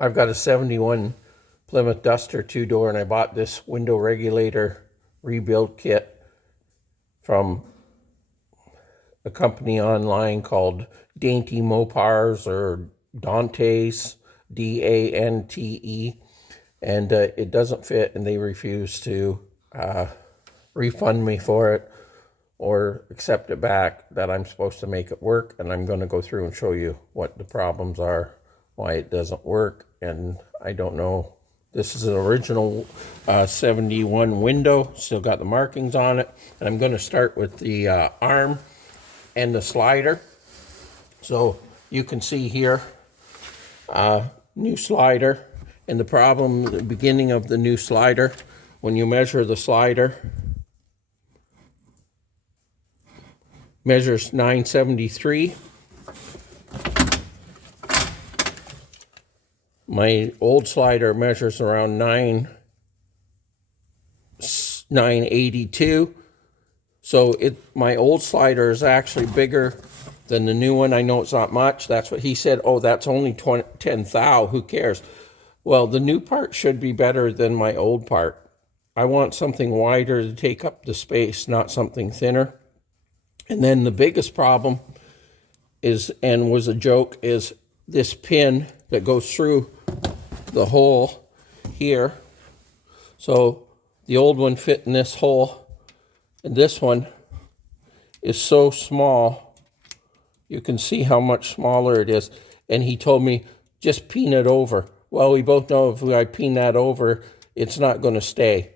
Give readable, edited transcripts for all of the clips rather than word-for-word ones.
I've got a 71 Plymouth Duster 2-door, and I bought this window regulator rebuild kit from a company online called Dante Mopars, or Dante's, Dante, and it doesn't fit, and they refuse to refund me for it or accept it back, that I'm supposed to make it work. And I'm going to go through and show you what the problems are, why it doesn't work. And I don't know, this is an original 71 window, still got the markings on it. And I'm going to start with the arm and the slider. So you can see here, new slider. And the problem, the beginning of the new slider, when you measure the slider, measures 973. My old slider measures around 982. So my old slider is actually bigger than the new one. I know it's not much. That's what he said. Oh, that's only 10 thou. Who cares? Well, the new part should be better than my old part. I want something wider to take up the space, not something thinner. And then the biggest problem is, and was a joke, is this pin that goes through the hole here. So the old one fit in this hole, and this one is so small. You can see how much smaller it is. And he told me, just peen it over. Well, we both know if I peen that over, it's not going to stay,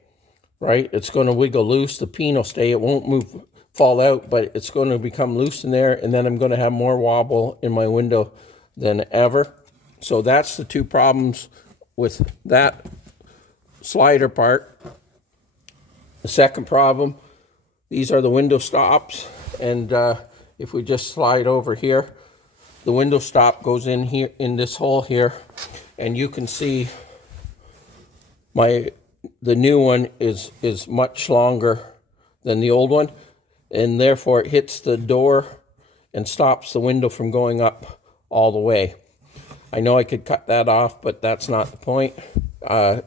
right? It's going to wiggle loose. The peen will stay. It won't move, fall out, but it's going to become loose in there, and then I'm going to have more wobble in my window than ever. So that's the two problems with that slider part. The second problem, these are the window stops, and if we just slide over here, the window stop goes in here, in this hole here, and you can see the new one is much longer than the old one, and therefore it hits the door and stops the window from going up all the way. I know I could cut that off, but that's not the point. And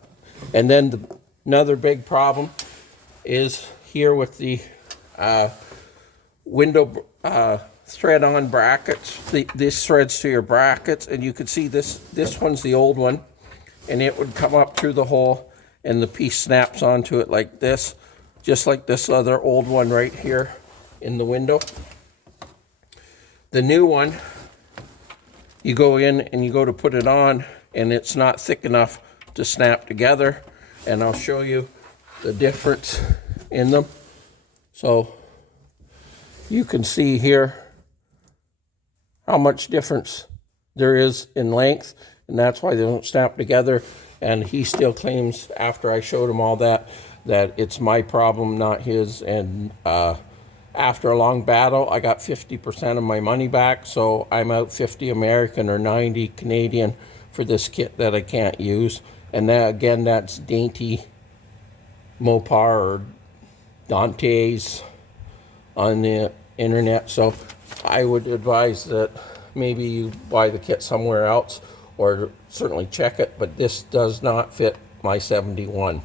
then another big problem is here with the window thread-on brackets. This threads to your brackets, and you can see this one's the old one, and it would come up through the hole, and the piece snaps onto it like this, just like this other old one right here in the window. The new one, you go in and you go to put it on, and it's not thick enough to snap together, and I'll show you the difference in them. So you can see here how much difference there is in length, and that's why they don't snap together. And he still claims, after I showed him all that it's my problem, not his. And after a long battle, I got 50% of my money back, so I'm out 50 American or 90 Canadian for this kit that I can't use. And that, again, that's Dainty Mopar or Dante's on the internet. So I would advise that maybe you buy the kit somewhere else, or certainly check it, but this does not fit my 71.